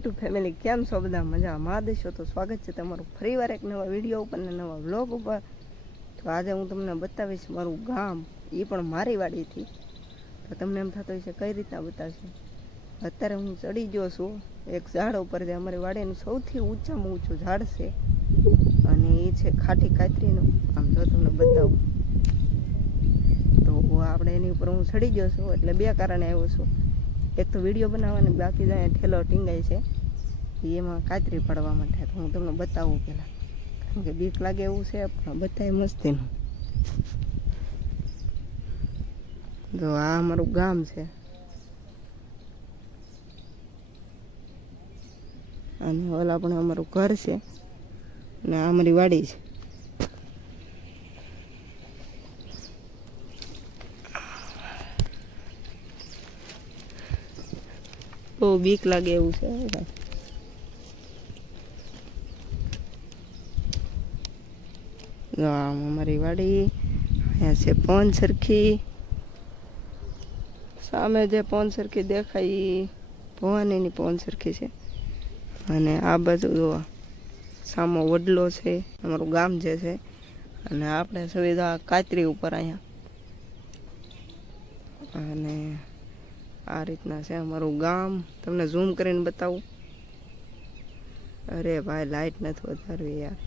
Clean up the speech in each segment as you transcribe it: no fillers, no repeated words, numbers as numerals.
YouTube family કેમ છો બધા મજામાં દેશો તો સ્વાગત છે તમારું ફરીવાર એક નવા વિડીયો ઉપર ને નવા વ્લોગ ઉપર। તો આજે હું તમને બતાવીશ મારું ગામ, એ પણ મારી વાડીથી। તો તમને એમ થતું હશે કઈ રીતના બતાવશું। અત્યારે હું ચડી ગયો છું એક ઝાડ ઉપર, જે અમારી વાડીનું સૌથી ઊંચામાં ઊંચું ઝાડ છે અને એ છે ખાટી કાતરીનું। આમ જો તમને બતાવું તો આપણે એની ઉપર હું ચડી ગયો છું, એટલે બે કારણે આવ્યો છું। એક તો વિડીયો બનાવવાની, બાકી જ અહીંયા ઠેલો ટીંગાય છે એમાં કાતરી પાડવા માટે। તો હું તમને બતાવું પહેલાં, કારણ કે બીક લાગે એવું છે પણ બતાય મસ્તીનું। જો આ અમારું ગામ છે અને ઓલા પણ અમારું ઘર છે અને આ અમારી વાડી છે। બહુ બીક લાગે એવું છે। આમ અમારી વાડી, અહીંયા છે પવન સરખી, સામે જે પવન સરખી દેખાય એ ભવાનીની પવન સરખી છે। અને આ બાજુ જોવા સામો વડલો છે, અમારું ગામ જે છે। અને આપણે સુવિધા કાતરી ઉપર અહીંયા, અને આ રીતના છે અમારું ગામ। તમને ઝૂમ કરીને બતાવું। અરે ભાઈ લાઈટ નથી વધારવી યાર।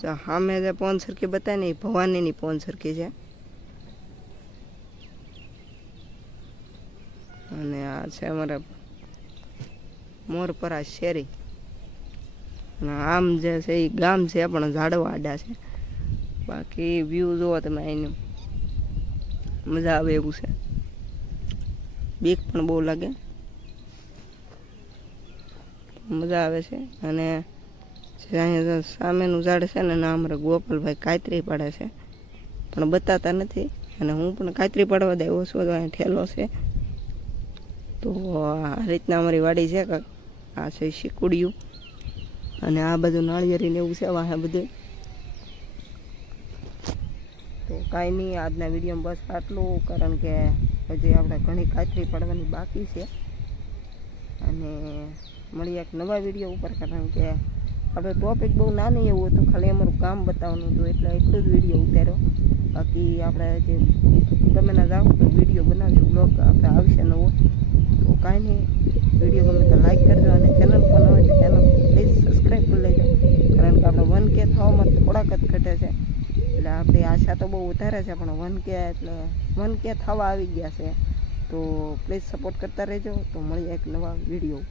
જો સામે જે પવન સરખી બતાવે ને એ ભવાનીની પવન સરખી છે। અને આ છે અમારા મોરપરા શેરી। અને આમ જે છે એ ગામ છે પણ ઝાડવા આડા છે। બાકી વ્યૂ જુઓ તમે, અહીંનું મજા આવે એવું છે। બીક પણ બહુ લાગે, મજા આવે છે। અને જે અહીંયા સામેનું ઝાડ છે ને, ના અમારે ગોપાલભાઈ કાતરી પાડે છે પણ બતાતા નથી। અને હું પણ કાતરી પાડવા દેવો છું, તો અહીંયા ઠેલો છે। તો આ રીતના અમારી વાડી છે કાંક। આ છે શીકુડિયું અને આ બધું નાળિયેરીને એવું છે વાહે બધું। તો કાંઈ નહીં, આજના વિડીયોમાં બસ આટલું, કારણ કે હજી આપણે ઘણી કાતરી પાડવાની બાકી છે। અને મળીએ એક નવા વિડીયો ઉપર, કારણ કે આપણે ટોપિક બહુ નાની એવું હતું, ખાલી અમારું કામ બતાવવાનું હતું એટલે એટલું જ વિડીયો ઉતાર્યો। બાકી આપણે જે તમે ના જાઓ તો વિડીયો બનાવીશું, બ્લોગ આપણે આવશે નવો। તો કાંઈ નહીં, વિડીયો ગમે તો લાઈક કરજો, અને ચેનલ પર ન હોય તો ચેનલ પ્લીઝ સબસ્ક્રાઈબ કરી લેજો, કારણ કે આપણે 1K થવામાં થોડાક જ ઘટે છે। એટલે આપણી આશા તો બહુ વધારે છે, પણ 1K એટલે 1K થવા આવી ગયા છે। તો પ્લીઝ સપોર્ટ કરતા રહેજો। તો મળીએ એક નવા વિડીયો।